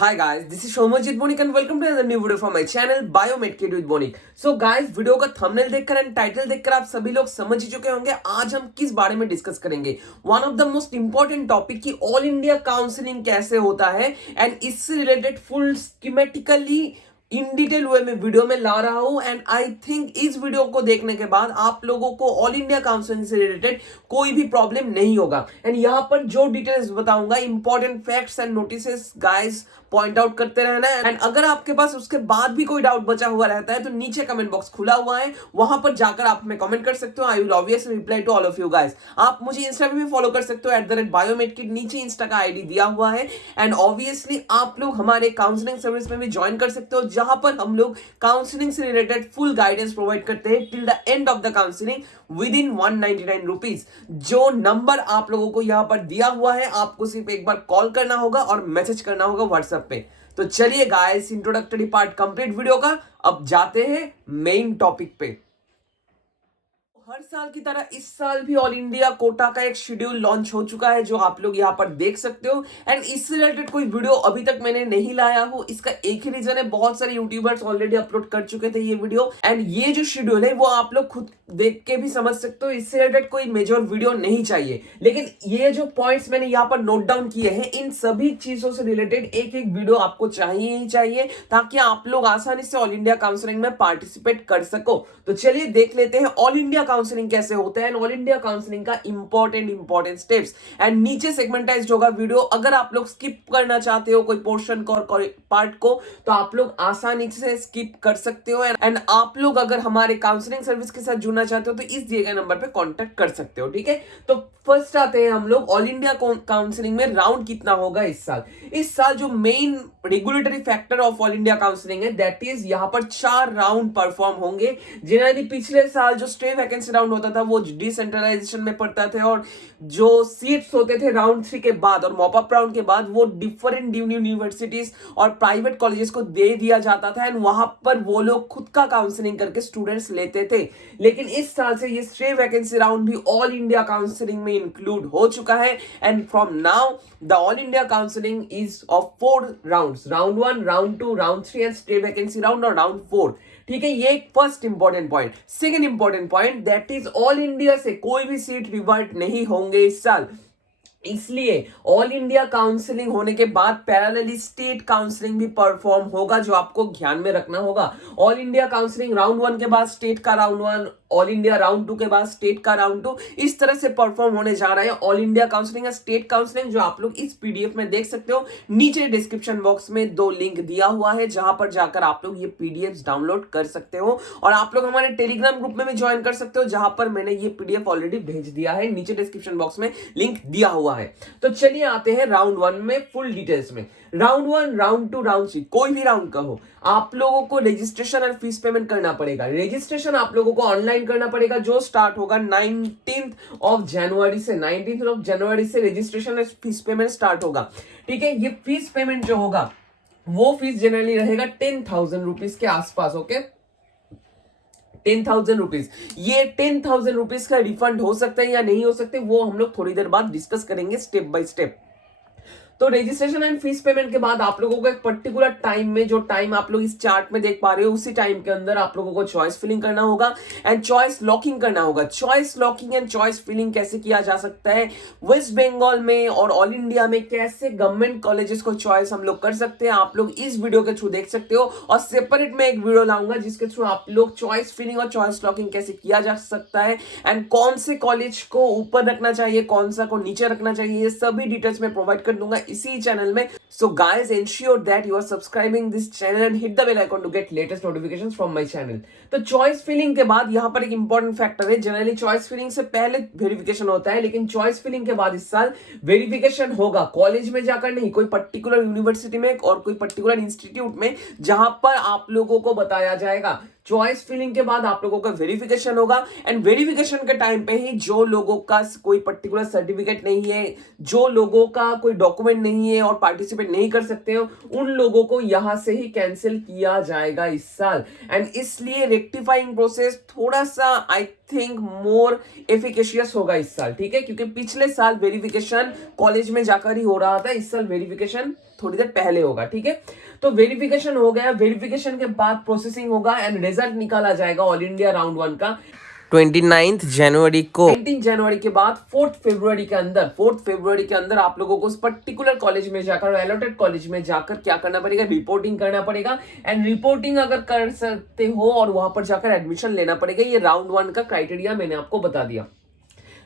Hi guys, this is Shomajit Bonik and welcome to another new video from my channel BioMedKit with Bonik. So guys, video का thumbnail देखकर and title देखकर आप सभी लोग समझ ही चुके होंगे आज हम किस बारे में डिस्कस करेंगे। One of the most important topic की ऑल इंडिया काउंसलिंग कैसे होता है एंड इससे related full schematically in detail way में वीडियो में ला रहा हूं एंड आई थिंक इस वीडियो को देखने के बाद आप लोगों को ऑल इंडिया काउंसलिंग से रिलेटेड कोई भी प्रॉब्लम नहीं होगा। एंड यहां पर जो डिटेल्स बताऊंगा important facts and notices guys point out करते रहना है। एंड अगर आपके पास उसके बाद भी कोई डाउट बचा हुआ रहता है तो नीचे कमेंट बॉक्स खुला हुआ है, वहां पर जाकर आप हमें कमेंट कर सकते हो। I will obviously reply to all of you guys. आप मुझे इंस्टा पे भी फॉलो कर सकते हो @BioMedKit, नीचे इंस्टा का आईडी दिया हुआ है। एंड ऑब्वियसली आप लोग हमारे काउंसलिंग सर्विस में भी ज्वाइन कर सकते हो, जहां पर हम लोग काउंसलिंग से रिलेटेड फुल गाइडेंस प्रोवाइड करते हैं till the end of the counselling with in 199 rupees. जो नंबर आप लोगों को यहां पर दिया हुआ है आपको सिर्फ एक बार कॉल करना होगा और मैसेज करना होगा व्हाट्सएप पे। तो चलिए guys, introductory part complete video का, अब जाते हैं मेन टॉपिक पे। हर साल की तरह इस साल भी ऑल इंडिया कोटा का एक शेड्यूल लॉन्च हो चुका है जो आप लोग यहाँ पर देख सकते हो। एंड इससे रिलेटेड कोई वीडियो अभी तक मैंने नहीं लाया हूँ, इसका एक ही रीजन है, बहुत सारे यूट्यूबर्स ऑलरेडी अपलोड कर चुके थे ये वीडियो। एंड ये जो शेड्यूल है वो आप लोग खुद देख के भी समझ सकते हो, इससे रिलेटेड कोई मेजर वीडियो नहीं चाहिए। लेकिन ये जो पॉइंट्स मैंने यहाँ पर नोट डाउन किए हैं, इन सभी चीजों से रिलेटेड एक एक वीडियो आपको चाहिए ही चाहिए ताकि आप लोग आसानी से ऑल इंडिया काउंसलिंग में पार्टिसिपेट कर सको। तो चलिए देख लेते हैं ऑल इंडिया काउंसलिंग कैसे होता है एंड ऑल इंडिया काउंसलिंग का इंपॉर्टेंट स्टेप्स। एंड नीचे सेगमेंटाइज्ड होगा वीडियो, अगर आप लोग स्किप करना चाहते हो कोई पोर्शन को और पार्ट को तो आप लोग आसानी से स्किप कर सकते हो। एंड आप लोग अगर हमारे काउंसलिंग सर्विस के साथ जुड़ना चाहते हो तो इस दिए गए नंबर पे कांटेक्ट कर सकते हो, ठीक है। तो फर्स्ट आते हैं हम लोग ऑल इंडिया काउंसलिंग में राउंड कितना होगा इस साल। इस साल जो main regulatory factor of all India counselling है दैट इज यहां पर 4 राउंड परफॉर्म होंगे। जनरली पिछले साल जो स्टे वैकेंसी राउंड होता था वो डिसेंट्रलाइजेशन में पड़ता था और जो सीट्स होते थे राउंड 3 के बाद और मॉप अप राउंड के बाद वो डिफरेंट यूनिवर्सिटीज और प्राइवेट कॉलेजेस को दे दिया जाता था एंड वहां पर वो लोग खुद का काउंसलिंग करके स्टूडेंट्स लेते थे। लेकिन इस साल से ये स्टे वैकेंसी राउंड भी ऑल इंडिया काउंसलिंग में इंक्लूड हो चुका है and from now the all India counselling is of 4 rounds, round 1, round 2, round 3 and stay vacancy round और राउंड 4, ठीक है। ये एक first important point. Second important point that is all India से कोई भी सीट रिवर्ट नहीं होंगे इस साल, इसलिए ऑल इंडिया काउंसलिंग होने के बाद पैरेलली स्टेट काउंसलिंग भी परफॉर्म होगा जो आपको ध्यान में रखना होगा। ऑल इंडिया काउंसलिंग राउंड 1 के बाद स्टेट का राउंड 1, ऑल इंडिया राउंड 2 के बाद स्टेट का राउंड 2, इस तरह से परफॉर्म होने जा रहा है ऑल इंडिया काउंसलिंग या स्टेट काउंसलिंग, जो आप लोग इस पीडीएफ में देख सकते हो। नीचे डिस्क्रिप्शन बॉक्स में 2 लिंक दिया हुआ है जहां पर जाकर आप लोग ये पीडीएफ डाउनलोड कर सकते हो और आप लोग हमारे टेलीग्राम ग्रुप में भी ज्वाइन कर सकते हो जहां पर मैंने ये पीडीएफ ऑलरेडी भेज दिया है, नीचे डिस्क्रिप्शन बॉक्स में लिंक दिया हुआ है। तो चलिए आते हैं राउंड 1 में फुल डिटेल्स में। राउंड 1, राउंड 2, राउंड 3, कोई भी राउंड का हो, आप लोगों को रजिस्ट्रेशन और फीस पेमेंट करना पड़ेगा। रजिस्ट्रेशन आप लोगों को ऑनलाइन करना पड़ेगा जो स्टार्ट होगा 19th ऑफ जनवरी से। 19th ऑफ जनवरी से रजिस्ट्रेशन और फीस पेमेंट स्टार्ट होगा, ठीक है। ये फीस पेमेंट जो होगा वो फीस जनरली रहेगा 10,000 रुपीज के आसपास, ओके। 10,000 रुपीज, ये 10,000 रुपीज का रिफंड हो सकता है या नहीं हो सकते वो हम लोग थोड़ी देर बाद डिस्कस करेंगे स्टेप बाय स्टेप। तो रजिस्ट्रेशन एंड फीस पेमेंट के बाद आप लोगों को एक पर्टिकुलर टाइम में, जो टाइम आप लोग इस चार्ट में देख पा रहे हो, उसी टाइम के अंदर आप लोगों को चॉइस फिलिंग करना होगा एंड चॉइस लॉकिंग करना होगा। Choice locking and choice filling कैसे किया जा सकता है, वेस्ट बंगाल में और ऑल इंडिया में कैसे गवर्नमेंट कॉलेजेस को चॉइस हम लोग कर सकते हैं, आप लोग इस वीडियो के थ्रू देख सकते हो। और सेपरेट में एक वीडियो लाऊंगा जिसके थ्रू आप लोग चॉइस फिलिंग और चॉइस लॉकिंग कैसे किया जा सकता है एंड कौन से कॉलेज को ऊपर रखना चाहिए, कौन सा को नीचे रखना चाहिए, ये सभी डिटेल्स में प्रोवाइड कर दूंगा इसी चैनल में। So guys, ensure that you are subscribing this channel and hit the bell icon to get latest notifications from my channel. तो चॉइस फिलिंग के बाद यहाँ पर एक इंपॉर्टेंट फैक्टर है, जनरली चॉइस फिलिंग से पहले वेरिफिकेशन होता है, लेकिन चॉइस फिलिंग के बाद इस साल वेरिफिकेशन होगा कॉलेज में जाकर नहीं, कोई पर्टिकुलर यूनिवर्सिटी में और कोई पर्टिकुलर इंस्टीट्यूट में जहां पर आप लोगों को बताया जाएगा। चॉइस फिलिंग के बाद आप लोगों का वेरिफिकेशन होगा एंड वेरिफिकेशन के टाइम पे ही जो लोगों का कोई पर्टिकुलर सर्टिफिकेट नहीं है, जो लोगों का कोई डॉक्यूमेंट नहीं है और पार्टिसिपेट नहीं कर सकते हो, उन लोगों को यहां से ही कैंसिल किया जाएगा इस साल। एंड इसलिए रेक्टिफाइंग प्रोसेस थोड़ा सा आई थिंक मोर एफिकेशियस होगा इस साल, ठीक है, क्योंकि पिछले साल वेरिफिकेशन कॉलेज में जाकर ही हो रहा था, इस साल वेरिफिकेशन थोड़ी देर पहले होगा, ठीक है। तो वेरिफिकेशन हो गया, वेरिफिकेशन के बाद प्रोसेसिंग होगा एंड रिजल्ट निकाला जाएगा ऑल इंडिया राउंड 1 का 29 जनवरी को। 19 जनवरी के बाद 4 फरवरी के अंदर आप लोगों को उस पर्टिकुलर कॉलेज में जाकर, अलॉटेड कॉलेज में जाकर क्या करना पड़ेगा, रिपोर्टिंग करना पड़ेगा। एंड रिपोर्टिंग अगर कर सकते हो और वहां पर जाकर एडमिशन लेना पड़ेगा। ये राउंड 1 का क्राइटेरिया मैंने आपको बता दिया।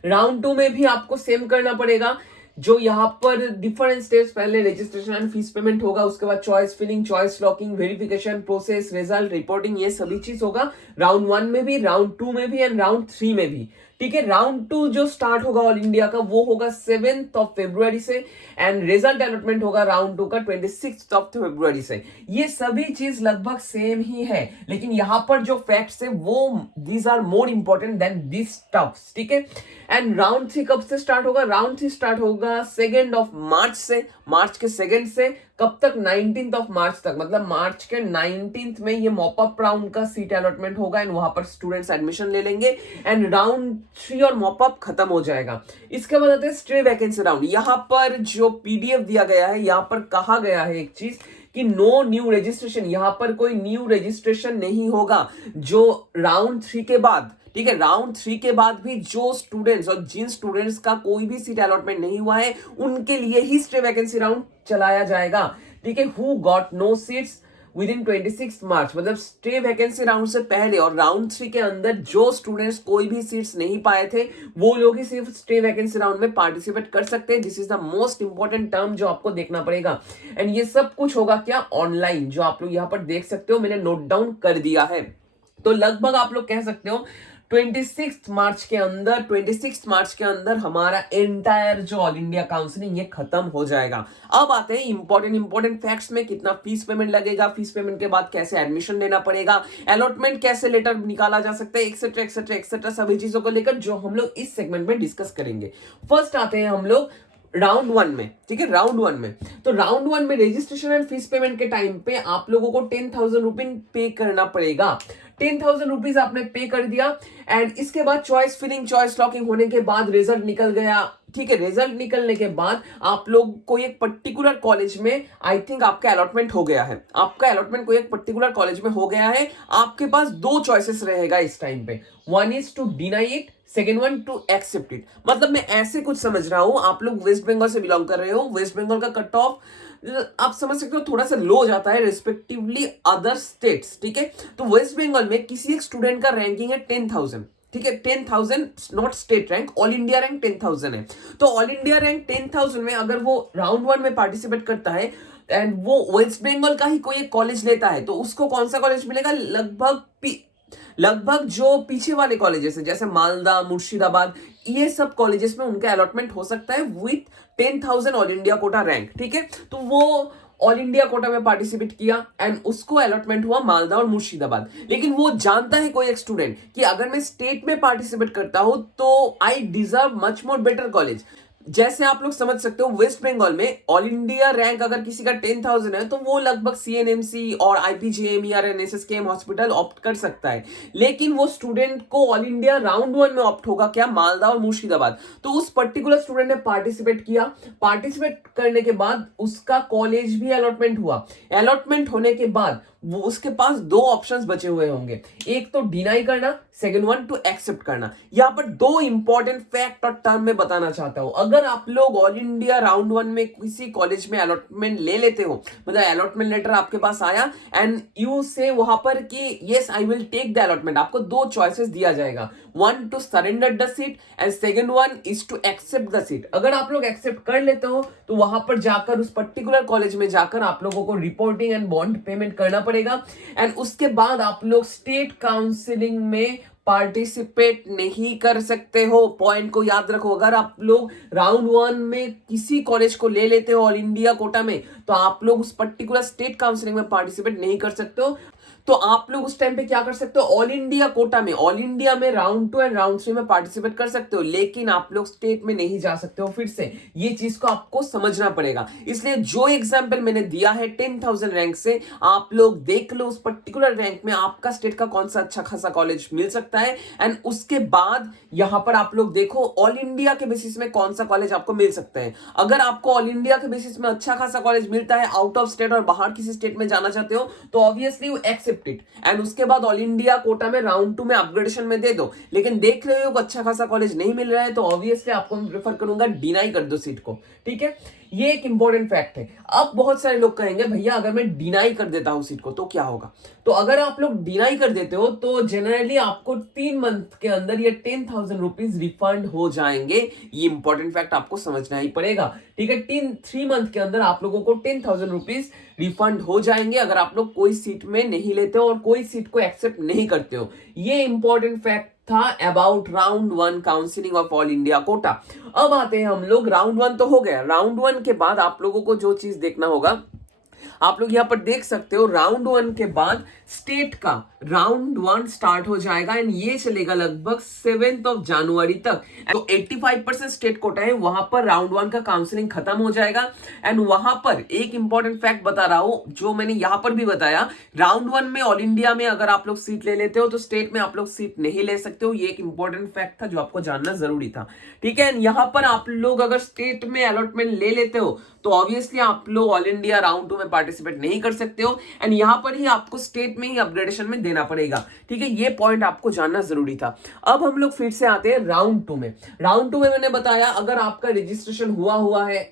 राउंड 2 में भी आपको सेम करना पड़ेगा। जो यहाँ पर डिफरेंट स्टेप्स, पहले रजिस्ट्रेशन एंड फीस पेमेंट होगा, उसके बाद choice filling, choice locking, verification process, result, reporting, ये सभी चीज होगा राउंड 1 में भी, राउंड 2 में भी एंड राउंड 3 में भी, ठीक है। राउंड 2 जो स्टार्ट होगा ऑल इंडिया का वो होगा 7 फरवरी से एंड रिजल्ट अलॉटमेंट होगा राउंड 2 का 26 फरवरी से। ये सभी चीज लगभग सेम ही है, लेकिन यहां पर जो फैक्ट्स है वो these are more important than this stuffs, ठीक है। एंड राउंड 3 कब से स्टार्ट होगा? राउंड 3 स्टार्ट होगा 2 मार्च से, मार्च के 2 से कब तक? 19 मार्च तक, मतलब मार्च के 19 में ये मॉपअप राउंड का सीट अलॉटमेंट होगा एंड वहां पर स्टूडेंट्स एडमिशन ले लेंगे एंड राउंड 3 और मॉपअप खत्म हो जाएगा। इसके बाद आते हैं स्ट्रे वैकेंसी राउंड। यहाँ पर जो पीडीएफ दिया गया है, यहाँ पर कहा गया है एक चीज कि नो न्यू रजिस्ट्रेशन, यहां पर कोई न्यू रजिस्ट्रेशन नहीं होगा। जो राउंड 3 के बाद, ठीक है, राउंड 3 के बाद भी जो स्टूडेंट्स और जिन स्टूडेंट्स का कोई भी सीट अलॉटमेंट नहीं हुआ है उनके लिए ही स्टे वैकेंसी राउंड चलाया जाएगा, ठीक है। Who got no seats within 26 March, मतलब स्टे वैकेंसी राउंड से पहले और राउंड 3 के अंदर जो स्टूडेंट्स कोई भी सीट्स नहीं पाए थे वो लोग ही सिर्फ स्टे वैकेंसी राउंड में पार्टिसिपेट कर सकते हैं। This is the most important term जो आपको देखना पड़ेगा। एंड ये सब कुछ होगा क्या? ऑनलाइन, जो आप लोग यहाँ पर देख सकते हो, मैंने नोट डाउन कर दिया है। तो लगभग आप लोग कह सकते हो 26 मार्च के अंदर हमारा एंटायर जो ऑल इंडिया काउंसलिंग ये खत्म हो जाएगा। अब आते हैं इंपॉर्टेंट फैक्ट्स में। कितना फीस पेमेंट लगेगा, फीस पेमेंट के बाद कैसे एडमिशन लेना पड़ेगा, अलॉटमेंट कैसे लेटर निकाला जा सकता है, एक्सेट्रा एक्सेट्रा एक्सेट्रा, सभी चीजों को लेकर जो हम लोग इस सेगमेंट में डिस्कस करेंगे। फर्स्ट आते हैं हम लोग राउंड 1 में, ठीक है। राउंड 1 में, तो राउंड 1 में रजिस्ट्रेशन एंड फीस पेमेंट के टाइम पे आप लोगों को 10,000 रुपीज पे करना पड़ेगा। 10,000 रुपीज आपने पे कर दिया एंड इसके बाद चॉइस फिलिंग, चॉइस लॉकिंग होने के बाद रिजल्ट निकल गया, ठीक है। रिजल्ट निकलने के बाद आप लोग को एक पर्टिकुलर कॉलेज में, आई थिंक आपका अलॉटमेंट हो गया है, आपका अलॉटमेंट कोई एक पर्टिकुलर कॉलेज में हो गया है। आपके पास 2 चॉइसेस रहेगा इस टाइम पे, one is to deny it, second one to accept it. मतलब मैं ऐसे कुछ समझ रहा हूं, आप लोग वेस्ट बंगाल से बिलोंग कर रहे हो, वेस्ट बंगाल का कट ऑफ आप समझ सकते हो थोड़ा सा लो हो जाता है रिस्पेक्टिवली अदर स्टेट्स, ठीक है। तो वेस्ट बंगाल में किसी एक स्टूडेंट का रैंकिंग है 10,000, ठीक है, 10,000 not state rank, all India rank 10,000 है। तो ऑल इंडिया रैंक 10,000 में अगर वो राउंड 1 में पार्टिसिपेट करता है एंड वो वेस्ट बंगाल का ही कोई एक कॉलेज लेता है, तो उसको कौन सा कॉलेज मिलेगा? लगभग जो पीछे वाले कॉलेजेस है जैसे मालदा, मुर्शिदाबाद, ये सब कॉलेजेस में उनका अलॉटमेंट हो सकता है with 10,000 all India quota rank, ठीक है। तो वो ऑल इंडिया कोटा में पार्टिसिपेट किया एंड उसको अलॉटमेंट हुआ मालदा और मुर्शिदाबाद। लेकिन वो जानता है कोई एक स्टूडेंट कि अगर मैं स्टेट में पार्टिसिपेट करता हूं तो I deserve much more better college. जैसे आप लोग समझ सकते हो वेस्ट बंगाल में ऑल इंडिया रैंक अगर किसी का 10,000 है तो वो लगभग सीएनएमसी और आईपीजीएम या एनएसएसकेएम हॉस्पिटल ऑप्ट कर सकता है। लेकिन वो स्टूडेंट को ऑल इंडिया राउंड 1 में ऑप्ट होगा क्या? मालदा और मुर्शिदाबाद। तो उस पर्टिकुलर स्टूडेंट ने पार्टिसिपेट किया, पार्टिसिपेट करने के बाद उसका कॉलेज भी अलॉटमेंट हुआ। अलॉटमेंट होने के बाद वो उसके पास 2 ऑप्शंस बचे हुए होंगे, एक तो डिनाई करना, सेकंड वन टू एक्सेप्ट करना। यहां पर 2 इंपॉर्टेंट फैक्ट और टर्म में बताना चाहता हूं। अगर आप लोग ऑल इंडिया राउंड 1 में किसी कॉलेज में अलॉटमेंट ले लेते हो, मतलब अलॉटमेंट लेटर आपके पास आया एंड यू से वहां पर कि yes I will take the allotment, आपको 2 चॉइसेस दिया जाएगा, one to surrender the seat and second one is to accept the seat. अगर आप लोग एक्सेप्ट कर लेते हो तो वहां पर जाकर उस पर्टिकुलर कॉलेज में जाकर आप लोगों को रिपोर्टिंग एंड बॉन्ड पेमेंट करना पड़ेगा एंड उसके बाद आप लोग स्टेट काउंसिलिंग में पार्टिसिपेट नहीं कर सकते हो। पॉइंट को याद रखो, अगर आप लोग राउंड 1 में किसी कॉलेज को ले लेते हो ऑल इंडिया कोटा में तो आप लोग उस पर्टिकुलर स्टेट काउंसिलिंग में पार्टिसिपेट नहीं कर सकते हो। तो आप लोग उस टाइम पे क्या कर सकते हो, ऑल इंडिया कोटा में, ऑल इंडिया में राउंड 2 एंड राउंड 3 में पार्टिसिपेट कर सकते हो, लेकिन आप लोग स्टेट में नहीं जा सकते हो। फिर से ये चीज को आपको समझना पड़ेगा। इसलिए जो एग्जाम्पल मैंने दिया है 10,000 रैंक से, आप लोग देख लो उस पर्टिकुलर रैंक में आपका स्टेट का कौन सा अच्छा खासा कॉलेज मिल सकता है, एंड उसके बाद यहां पर आप लोग देखो ऑल इंडिया के बेसिस में कौन सा कॉलेज आपको मिल सकता है। अगर आपको ऑल इंडिया के बेसिस में अच्छा खासा कॉलेज मिलता है आउट ऑफ स्टेट और बाहर किसी स्टेट में जाना चाहते हो, तो obviously you accept it, and उसके बाद ऑल इंडिया कोटा में राउंड 2 में अपग्रेडेशन में दे दो। लेकिन देख रहे हो कि अच्छा खासा कॉलेज नहीं मिल रहा है, तो ऑब्वियसली आपको मैं प्रेफर करूंगा डिनाई कर दो सीट को। ठीक है, ये एक इंपॉर्टेंट फैक्ट है। अब बहुत सारे लोग कहेंगे भैया अगर मैं डिनाई कर देता हूं सीट को तो क्या होगा। तो अगर आप लोग डिनाई कर देते हो तो जनरली आपको 3 मंथ के अंदर ये 10,000 रुपीज रिफंड हो जाएंगे। ये इंपॉर्टेंट फैक्ट आपको समझना ही पड़ेगा। ठीक है, 3 मंथ के अंदर आप लोगों को 10,000 रुपीज रिफंड हो जाएंगे अगर आप लोग कोई सीट में नहीं लेते हो और कोई सीट को एक्सेप्ट नहीं करते हो। ये इंपॉर्टेंट फैक्ट था about round 1 counselling of all India quota. अब आते हैं हम लोग, राउंड 1 तो हो गया। राउंड 1 के बाद आप लोगों को जो चीज देखना होगा, आप लोग यहां पर देख सकते हो राउंड 1 के बाद स्टेट का राउंड 1 स्टार्ट हो जाएगा एंड ये चलेगा लगभग 7 जनवरी तक। तो 85% स्टेट कोटा है, वहां पर राउंड 1 का काउंसलिंग खत्म हो जाएगा। एंड वहां पर एक इंपॉर्टेंट फैक्ट बता रहा हूं जो मैंने यहां पर भी बताया, राउंड 1 में ऑल इंडिया में अगर आप लोग सीट ले लेते हो तो स्टेट में आप लोग सीट नहीं ले सकते हो। ये एक इंपॉर्टेंट फैक्ट था जो आपको जानना जरूरी था। ठीक है, यहां पर आप लोग अगर स्टेट में अलॉटमेंट ले लेते हो तो ऑब्वियसली आप लोग ऑल इंडिया राउंड 2 में पार्टिसिपेट नहीं कर सकते हो, एंड यहां पर ही आपको स्टेट में ही अपग्रेडेशन में देना पड़ेगा। ठीक है, ये पॉइंट आपको जानना जरूरी था। अब हम लोग फिर से आते हैं राउंड 2 में। राउंड 2 में मैंने बताया अगर आपका रजिस्ट्रेशन हुआ है,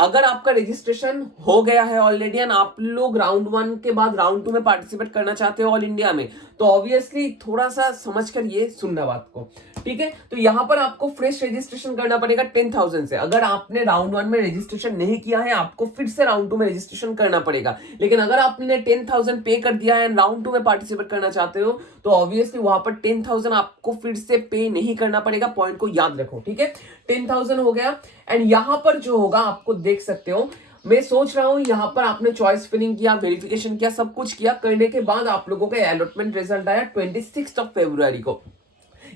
अगर आपका रजिस्ट्रेशन हो गया है ऑलरेडी एंड आप लोग राउंड 1 के बाद राउंड 2 में पार्टिसिपेट करना चाहते हो ऑल इंडिया में, तो ऑब्वियसली थोड़ा सा समझकर ये सुनना बात को। ठीक है, तो यहां पर आपको फ्रेश रजिस्ट्रेशन करना पड़ेगा 10,000 से। अगर आपने राउंड 1 में रजिस्ट्रेशन नहीं किया है, आपको फिर से राउंड 2 में रजिस्ट्रेशन करना पड़ेगा। लेकिन अगर आपने 10,000 पे कर दिया है एंड राउंड 2 में पार्टिसिपेट करना चाहते हो, तो ऑब्वियसली वहां पर 10,000 आपको फिर से पे नहीं करना पड़ेगा। पॉइंट को याद रखो। ठीक है, 10,000 हो गया एंड यहां पर जो होगा आपको देख सकते हो, मैं सोच रहा हूं यहां पर आपने चॉइस फिलिंग किया, वेरिफिकेशन किया, सब कुछ किया, करने के बाद आप लोगों का अलॉटमेंट रिजल्ट आया 26 फरवरी को।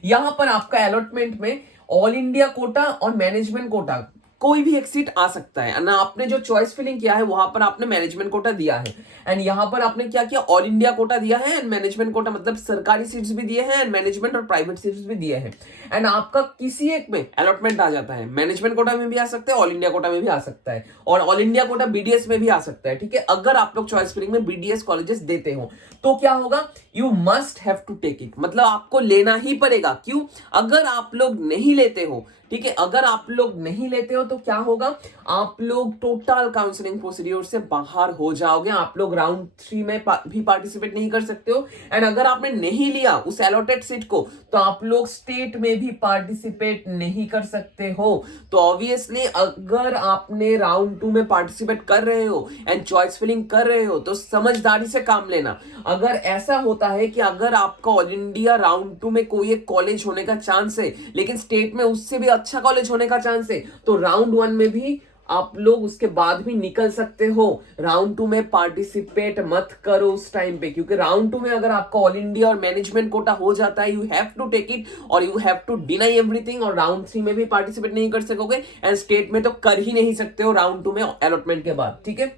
यहां पर आपका अलॉटमेंट में ऑल इंडिया कोटा और मैनेजमेंट कोटा कोई भी एक सीट आ सकता है ना। आपने जो चॉइस फिलिंग किया है वहां पर आपने मैनेजमेंट कोटा दिया है एंड यहां पर आपने क्या किया, ऑल इंडिया कोटा दिया है एंड मैनेजमेंट कोटा, मतलब सरकारी सीट्स भी दिए हैं एंड मैनेजमेंट और प्राइवेट सीट्स भी दिए हैं। एंड आपका किसी एक में अलॉटमेंट आ जाता है, मैनेजमेंट कोटा में भी आ सकता है, ऑल इंडिया कोटा में भी आ सकता है, और ऑल इंडिया कोटा बीडीएस में भी आ सकता है। ठीक है, अगर आप लोग चॉइस फिलिंग में बीडीएस कॉलेजेस देते हो तो क्या होगा, you must have to take it, मतलब आपको लेना ही पड़ेगा। क्यों, अगर आप लोग नहीं लेते हो, ठीक है, अगर आप लोग नहीं लेते हो तो क्या होगा, आप लोग टोटल काउंसलिंग प्रोसीड्योर से बाहर हो जाओगे। आप लोग राउंड 3 में भी पार्टिसिपेट नहीं कर सकते हो, एंड अगर आपने नहीं लिया उस अलॉटेड सीट को तो आप लोग स्टेट में भी पार्टिसिपेट नहीं कर सकते हो। तो ऑब्वियसली अगर आपने राउंड 2 में पार्टिसिपेट कर रहे हो एंड चॉइस फिलिंग कर रहे हो तो समझदारी से काम लेना। अगर ऐसा होता है कि अगर आपका ऑल इंडिया राउंड 2 में कोई एक कॉलेज होने का चांस है लेकिन स्टेट में उससे भी अच्छा कॉलेज होने का चांस है, तो राउंड 1 में भी आप लोग उसके बाद भी निकल सकते हो। राउंड 2 में पार्टिसिपेट मत करो उस टाइम पे, क्योंकि राउंड 2 में अगर आपका ऑल इंडिया और मैनेजमेंट कोटा हो जाता है, you have to take it और you have to deny everything, और राउंड 3 में भी पार्टिसिपेट नहीं कर सकोगे एंड स्टेट में तो कर ही नहीं सकते हो राउंड 2 में अलॉटमेंट के बाद। ठीक है,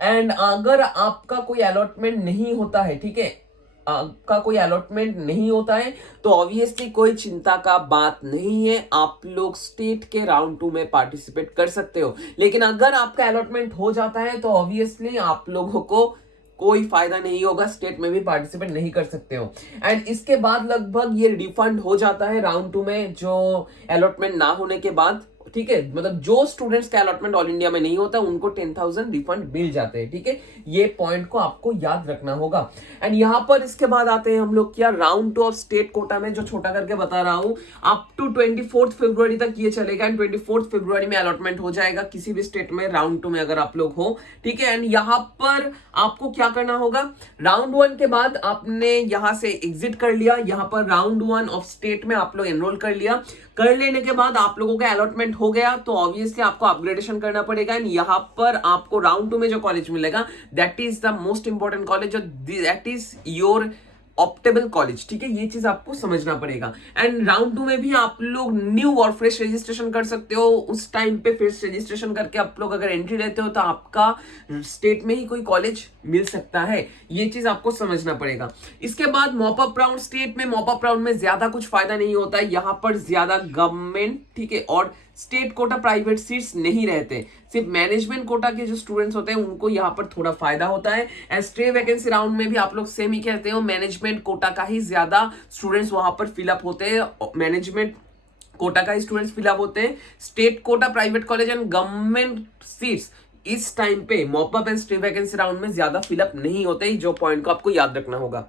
एंड अगर आपका कोई अलॉटमेंट नहीं होता है, ठीक है, आपका कोई अलॉटमेंट नहीं होता है तो ऑब्वियसली कोई चिंता का बात नहीं है, आप लोग स्टेट के राउंड 2 में पार्टिसिपेट कर सकते हो। लेकिन अगर आपका अलॉटमेंट हो जाता है तो ऑब्वियसली आप लोगों को कोई फायदा नहीं होगा, स्टेट में भी पार्टिसिपेट नहीं कर सकते हो। एंड इसके बाद लगभग ये रिफंड हो जाता है राउंड 2 में जो अलॉटमेंट ना होने के बाद। ठीक है, मतलब जो स्टूडेंट्स का अलॉटमेंट ऑल इंडिया में नहीं होता उनको 10,000 रिफंड मिल जाते हैं। ठीक है, ये पॉइंट को आपको याद रखना होगा। एंड यहां पर इसके बाद आते हैं हम लोग क्या, राउंड 2 ऑफ स्टेट कोटा में जो छोटा करके बता रहा हूं अप टू 24 फरवरी तक ये चलेगा एंड 24 फरवरी में अलॉटमेंट हो जाएगा किसी भी स्टेट में राउंड 2 में अगर आप लोग हो। ठीक है, एंड यहां पर आपको क्या करना होगा, राउंड 1 के बाद आपने यहां से एग्जिट कर लिया, यहां पर राउंड 1 ऑफ स्टेट में आप लोग एनरोल कर लिया, कर लेने के बाद आप लोगों का अलॉटमेंट हो गया तो ऑब्वियसली आपको अपग्रेडेशन करना पड़ेगा एंड यहाँ पर आपको राउंड 2 में जो कॉलेज मिलेगा that is the most important college, that is your optable college. ठीक है, ये चीज आपको समझना पड़ेगा। एंड राउंड 2 में भी आप लोग न्यू और फ्रेश रजिस्ट्रेशन कर सकते हो। उस टाइम पे फ्रेश रजिस्ट्रेशन करके आप लोग अगर एंट्री लेते हो तो आपका स्टेट में ही कोई कॉलेज मिल सकता है, ये चीज आपको समझना पड़ेगा। इसके बाद मॉपअप राउंड, स्टेट में मॉपअप राउंड में ज्यादा कुछ फायदा नहीं होता है, यहाँ पर ज्यादा गवर्नमेंट, ठीक है, और स्टेट कोटा प्राइवेट सीट्स नहीं रहते, सिर्फ मैनेजमेंट कोटा के जो स्टूडेंट्स होते हैं उनको यहाँ पर थोड़ा फायदा होता है। एंड स्टे वैकेंसी राउंड में भी आप लोग सेम ही कहते हो, मैनेजमेंट कोटा का ही ज्यादा स्टूडेंट्स वहां पर फिलअप होते हैं, मैनेजमेंट कोटा का ही स्टूडेंट्स फिलअप होते हैं। State quota private college and government seats इस टाइम पे mop up and stay vacancy round में ज्यादा फिलअप नहीं होते, जो पॉइंट को आपको याद रखना होगा।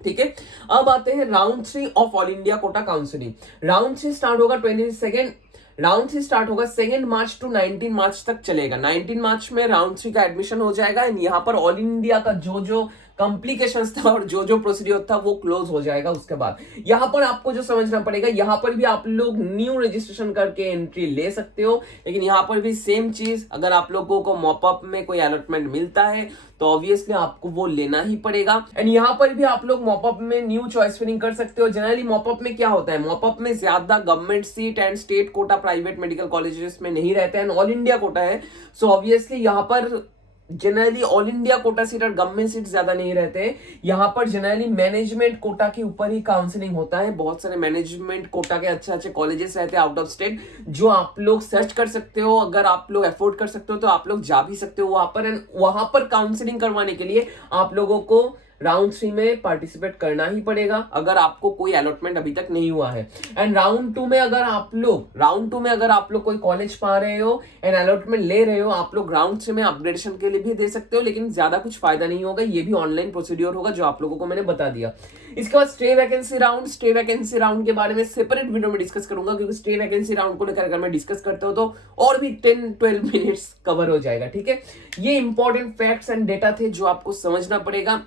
ठीक है, अब आते हैं round 3 of all India quota counselling. Round 3 start होगा 22 राउंड 3 स्टार्ट होगा 2 मार्च टू 19 मार्च तक चलेगा। 19 मार्च में राउंड 3 का एडमिशन हो जाएगा एंड यहाँ पर ऑल इंडिया का जो कॉम्प्लिकेशंस था और जो प्रोसीड्यूर था वो क्लोज हो जाएगा। उसके बाद यहाँ पर आपको जो समझना पड़ेगा, यहाँ पर भी आप लोग न्यू रजिस्ट्रेशन करके एंट्री ले सकते हो, लेकिन यहाँ पर भी सेम चीज, अगर आप लोगों को मॉपअप में कोई अलॉटमेंट मिलता है तो ऑब्वियसली आपको वो लेना ही पड़ेगा। एंड यहाँ पर भी आप लोग मॉपअप में न्यू चॉइस फिलिंग कर सकते हो। जनरली मॉपअप में क्या होता है, मॉपअप में ज्यादा government seat and state quota private medical colleges में नहीं रहते हैं, ऑल इंडिया कोटा है। सो ऑब्वियसली यहाँ पर generally all India quota seat और गवर्नमेंट सीट ज्यादा नहीं रहते, यहाँ पर जनरली मैनेजमेंट कोटा के ऊपर ही काउंसलिंग होता है। बहुत सारे मैनेजमेंट कोटा के अच्छे अच्छे कॉलेजेस रहते हैं आउट ऑफ स्टेट, जो आप लोग सर्च कर सकते हो। अगर आप लोग अफोर्ड कर सकते हो तो आप लोग जा भी सकते हो वहां पर। एंड वहां पर काउंसलिंग करवाने के लिए आप लोगों को राउंड 3 में पार्टिसिपेट करना ही पड़ेगा, अगर आपको कोई अलॉटमेंट अभी तक नहीं हुआ है। एंड राउंड 2 में अगर आप लोग कोई कॉलेज पा रहे हो एंड अलॉटमेंट ले रहे हो, आप लोग राउंड 3 में अपग्रेडेशन के लिए भी दे सकते हो, लेकिन ज्यादा कुछ फायदा नहीं होगा। ये भी ऑनलाइन प्रोसीड्योर होगा जो आप लोगों को मैंने बता दिया। इसके बाद स्टे वैकेंसी राउंड के बारे में सेपरेट वीडियो में डिस्कस करूंगा, क्योंकि स्टे वैकेंसी राउंड को लेकर अगर मैं डिस्कस करता हूं तो और भी 10-12 मिनट्स कवर हो जाएगा। ठीक है, ये इंपॉर्टेंट फैक्ट्स एंड डेटा थे जो आपको समझना पड़ेगा।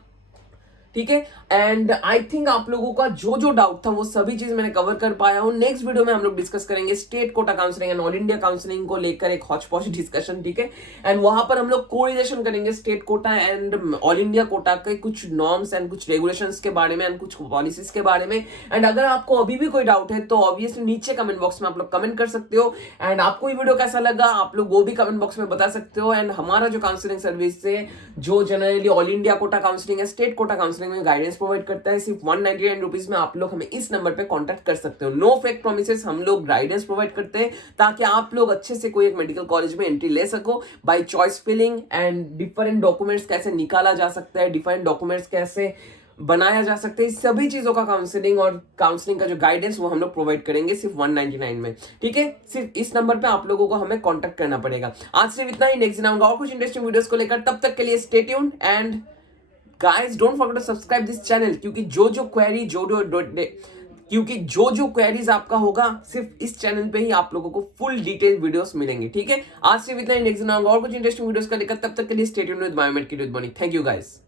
ठीक है, एंड आई थिंक आप लोगों का जो डाउट था वो सभी चीज मैंने कवर कर पाया हूं। नेक्स्ट वीडियो में हम लोग डिस्कस करेंगे state quota counselling and all India counselling को लेकर एक हॉच पॉच डिस्कशन। ठीक है, एंड वहां पर हम लोग कोरिलेशन करेंगे state quota and all India quota के कुछ नॉर्म्स एंड कुछ रेगुलेशंस के बारे में एंड कुछ पॉलिसीज के बारे में। एंड अगर आपको अभी भी कोई डाउट है तो ऑब्वियसली नीचे कमेंट बॉक्स में आप लोग कमेंट कर सकते हो। एंड आपको ये वीडियो कैसा लगा आप लोग वो भी कमेंट बॉक्स में बता सकते हो। एंड हमारा जो काउंसलिंग सर्विस है, जो generally all India quota counselling है, स्टेट कोटा काउंसलिंग में गाइडेंस प्रोवाइड करता है, सिर्फ 199 रुपीज में आप लोग हमें इस नंबर पे कांटेक्ट कर सकते हो। नो फेक प्रोमिसेस, हम लोग गाइडेंस प्रोवाइड करते हैं ताकि आप लोग अच्छे से कोई एक मेडिकल कॉलेज में एंट्री ले सको by choice filling. And different documents कैसे निकाला जा सकता है, डिफरेंट डॉक्यूमेंट्स कैसे बनाया जा सकता है, सभी चीजों का काउंसलिंग का जो गाइडेंस वो हम लोग प्रोवाइड करेंगे सिर्फ 199 में। ठीक है, सिर्फ इस नंबर पे आप लोगों को हमें कांटेक्ट करना पड़ेगा। आज सिर्फ इतना ही, नेक्स्ट दिन आऊंगा और कुछ इंटरेस्टिंग वीडियोस को लेकर। तब तक के लिए stay tuned and guys don't forget to subscribe this channel, क्योंकि जो क्वेरीज आपका होगा सिर्फ इस चैनल पे ही आप लोगों को फुल डिटेल वीडियोस मिलेंगे। ठीक है, आज सिर्फ इतना ही, नेक्स्ट दिन आऊंगा और कुछ इंटरेस्टिंग वीडियोस का लेकर। तब तक के लिए stay tuned with Biomed kid with Bonic. Thank you guys.